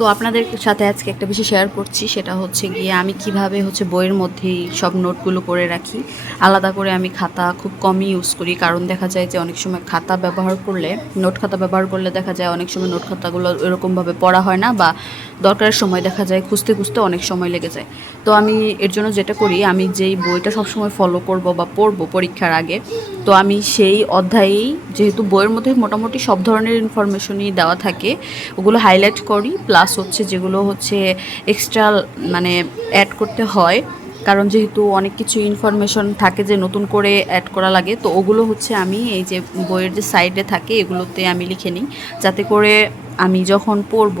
So আপনাদের সাথে আজকে একটা বিষয় শেয়ার করছি, সেটা হচ্ছে গিয়ে আমি কীভাবে হচ্ছে বইয়ের মধ্যেই সব নোটগুলো করে রাখি। আলাদা করে আমি খাতা খুব কমই ইউজ করি, কারণ দেখা যায় যে অনেক সময় খাতা ব্যবহার করলে নোট খাতা ব্যবহার করলে দেখা যায় অনেক সময় নোট খাতাগুলো এরকমভাবে পড়া হয় না বা দরকারের সময় দেখা যায় খুঁজতে খুঁজতে অনেক সময় লেগে যায়। তো আমি এর জন্য যেটা করি, আমি যেই বইটা সবসময় ফলো করব বা পড়ব পরীক্ষার আগে তো আমি সেই অধ্যায়েই, যেহেতু বইয়ের মধ্যে মোটামুটি সব ধরনের ইনফরমেশনই দেওয়া থাকে, ওগুলো হাইলাইট করি প্লাস হচ্ছে যেগুলো হচ্ছে এক্সট্রা মানে অ্যাড করতে হয়, কারণ যেহেতু অনেক কিছু ইনফরমেশন থাকে যে নতুন করে অ্যাড করা লাগে, তো ওগুলো হচ্ছে আমি এই যে বইয়ের যে সাইডে থাকে, এগুলোতে আমি লিখে নিই, যাতে করে আমি যখন পড়ব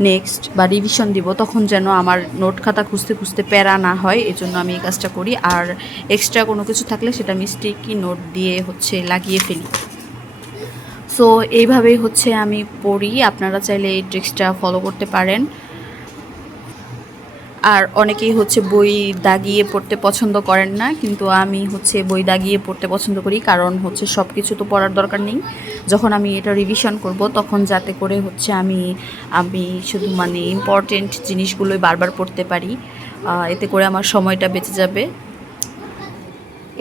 নেক্সট বা রিভিশন দিব, তখন যেন আমার নোট খাতা খুঁজতে খুঁজতে প্যারা না হয়, এজন্য আমি এই কাজটা করি। আর এক্সট্রা কোনো কিছু থাকলে সেটা আমি স্টিকি নোট দিয়ে হচ্ছে লাগিয়ে ফেলি। সো এইভাবেই হচ্ছে আমি পড়ি। আপনারা চাইলে এই ট্রিক্সটা ফলো করতে পারেন। আর অনেকেই হচ্ছে বই দাগিয়ে পড়তে পছন্দ করেন না, কিন্তু আমি হচ্ছে বই দাগিয়ে পড়তে পছন্দ করি, কারণ হচ্ছে সব কিছু তো পড়ার দরকার নেই। যখন আমি এটা রিভিশন করব, তখন যাতে করে হচ্ছে আমি আমি শুধু মানে ইম্পর্টেন্ট জিনিসগুলোই বারবার পড়তে পারি। এতে করে আমার সময়টা বেঁচে যাবে।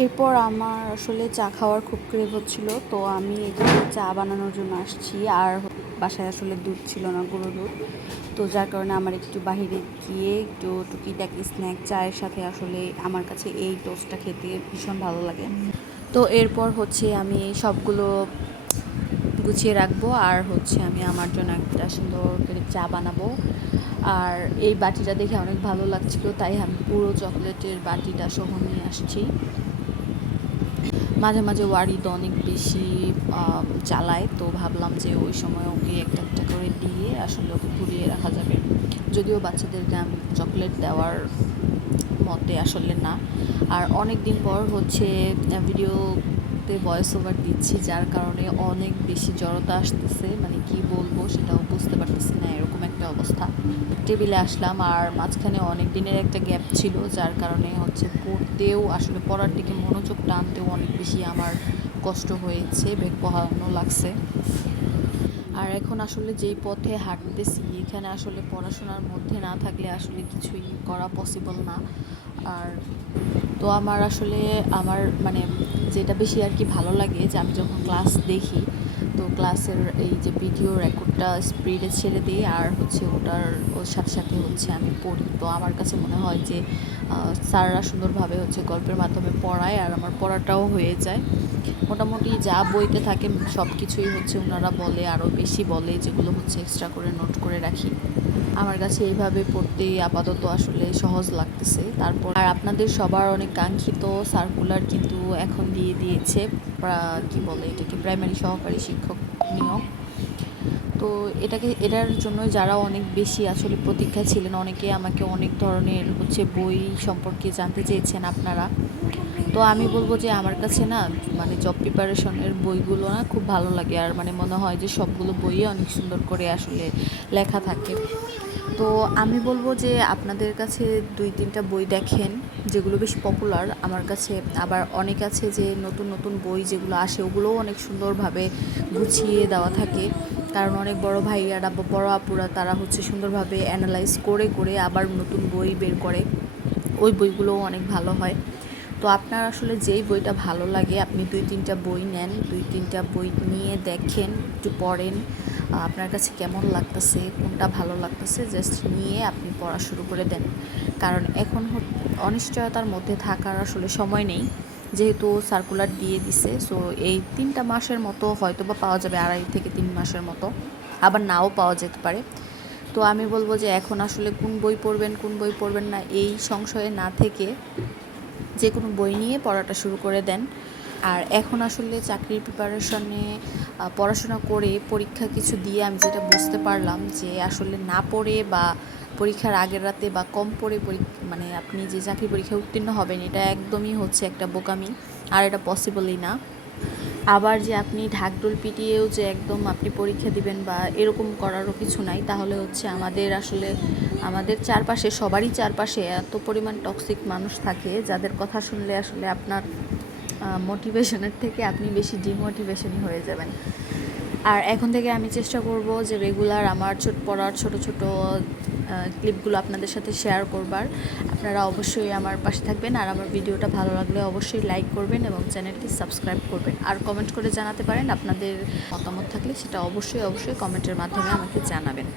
এরপর আমার আসলে চা খাওয়ার খুব ক্রেভ হচ্ছিল, তো আমি যে চা বানানোর জন্য আসছি। আর বাসায় আসলে দুধ ছিল না, গুঁড়ো দুধ। তো যার কারণে আমার একটু বাইরে গিয়ে একটু টুকিটাকি স্ন্যাক চায়ের সাথে আসলে আমার কাছে এই টোস্টটা খেতে ভীষণ ভালো লাগে। তো এরপর হচ্ছে আমি সবগুলো গুছিয়ে রাখব আর হচ্ছে আমি আমার জন্য একটা সুন্দর করে চা বানাবো। আর এই বাটিটা দেখে অনেক ভালো লাগছিল, তাই আমি পুরো চকলেটের বাটিটা সহ নিয়ে আসছি। মাঝে মাঝে ওয়ারি তো অনেক বেশি চালায়, তো ভাবলাম যে ওই সময় ওকে একটা একটা করে দিয়ে আসলে ওকে ঘুরিয়ে রাখা যাবে। যদিও বাচ্চাদেরকে আমি চকলেট দেওয়ার মতে আসলে না। আর অনেক দিন পর হচ্ছে ভিডিওতে ভয়েস ওভার দিচ্ছি, যার কারণে অনেক বেশি জড়তা আসতেছে। মানে কি বলব সেটাও বুঝতে পারতেছি না, এরকম একটা অবস্থা। টেবিলে আসলাম আর মাঝখানে অনেক দিনের একটা গ্যাপ ছিল, যার কারণে হচ্ছে পড়তেও আসলে পড়ার দিকে মনোযোগ টানতেও অনেক বেশি আমার কষ্ট হয়েছে, বেগ পোহানো লাগছে। আর এখন আসলে যেই পথে হাঁটতেছি, এখানে আসলে পড়াশোনার মধ্যে না থাকলে আসলে কিছুই করা পসিবল না। আর তো আমার আসলে, আমার মানে যেটা বেশি আর কি ভালো লাগে যে আমি যখন ক্লাস দেখি তো ক্লাসের এই যে ভিডিও রেকর্ডটা স্পিডে ছেড়ে দিই আর হচ্ছে ওটার, ওর সাথে সাথে হচ্ছে আমি পড়ি। তো আমার কাছে মনে হয় যে স্যাররা সুন্দরভাবে হচ্ছে গল্পের মাধ্যমে পড়ায় আর আমার পড়াটাও হয়ে যায়। মোটামুটি যা বইতে থাকে সব কিছুই হচ্ছে ওনারা বলে, আরও বেশি বলে, যেগুলো হচ্ছে এক্সট্রা করে নোট করে রাখি। আমার কাছে এইভাবে পড়তে আপাতত আসলে সহজ লাগতেছে। তারপর আর আপনাদের সবার অনেক কাঙ্ক্ষিত সার্কুলার কিন্তু এখন দিয়ে দিয়েছে কি বলে এটাকে প্রাইমারি সহকারী শিক্ষক নিয়োগ তো এটাকে, এটার জন্য যারা অনেক বেশি আসলে প্রতীক্ষা ছিলেন, অনেকে আমাকে অনেক ধরনের হচ্ছে বই সম্পর্কে জানতে চেয়েছেন আপনারা। তো আমি বলব যে আমার কাছে না মানে জব প্রিপারেশনের বইগুলো না খুব ভালো লাগে। আর মানে মনে হয় যে সবগুলো বইয়ে অনেক সুন্দর করে আসলে লেখা থাকে। তো আমি বলব যে আপনাদের কাছে দুই, তিনটা বই দেখেন, যেগুলো বেশ পপুলার আমার কাছে আবার অনেক আছে যে নতুন নতুন বই যেগুলো আসে, ওগুলোও অনেক সুন্দরভাবে গুছিয়ে দেওয়া থাকে। কারণ অনেক বড় ভাইয়ারা বা বড় আপুরা, তারা হচ্ছে সুন্দরভাবে অ্যানালাইজ করে করে আবার নতুন বই বের করে। ওই বইগুলোও অনেক ভালো হয়। তো আপনার আসলে যেই বইটা ভালো লাগে, আপনি দুই, তিনটা বই নেন, দুই, তিনটা বই নিয়ে দেখেন, একটু পড়েন। আপনার কাছে কেমন লাগতেছে, কোনটা ভালো লাগতেছে জাস্ট নিয়ে আপনি পড়া শুরু করে দেন। কারণ এখন অনিশ্চয়তার মধ্যে থাকার আসলে সময় নেই। যেহেতু সার্কুলার দিয়ে দিছে সো এই তিনটা মাসের মতো হয়তো বা পাওয়া যাবে, আড়াই থেকে তিন মাসের মতো। আবার নাও পাওয়া যেতে পারে। তো আমি বলব যে এখন আসলে কোন বই পড়বেন, কোন বই পড়বেন না, এই সংশয়ে না থেকে যে কোনো বই নিয়ে পড়াটা শুরু করে দেন। আর এখন আসলে চাকরির প্রিপারেশনে পড়াশোনা করে পরীক্ষা কিছু দিয়ে আমি যেটা বুঝতে পারলাম যে আসলে না পড়ে বা পরীক্ষার আগের রাতে বা কম পড়ে মানে আপনি যে চাকরি পরীক্ষায় উত্তীর্ণ হবেন এটা একদমই হচ্ছে একটা বোকামি, আর এটা পসিবলই না। আবার যে আপনি ঢাকডোল পিটিয়েও যে একদম আপনি পরীক্ষা দিবেন বা এরকম করারও কিছু নাই, তাহলে হচ্ছে আমাদের আসলে, আমাদের চারপাশে, সবারই চারপাশে এত পরিমাণ টক্সিক মানুষ থাকে যাদের কথা শুনলে আসলে আপনার মোটিভেশনের থেকে আপনি বেশি ডিমোটিভেশনই হয়ে যাবেন। আর এখন থেকে আমি চেষ্টা করব যে রেগুলার আমার ছোট, পড়ার ছোট ছোট ক্লিপগুলো আপনাদের সাথে শেয়ার করবার। আপনারা অবশ্যই আমার পাশে থাকবেন আর আমার ভিডিওটা ভালো লাগলে অবশ্যই লাইক করবেন এবং চ্যানেলটি সাবস্ক্রাইব করবেন। আর কমেন্ট করে জানাতে পারেন আপনাদের মতামত থাকলে সেটা অবশ্যই অবশ্যই কমেন্টের মাধ্যমে আমাকে জানাবেন।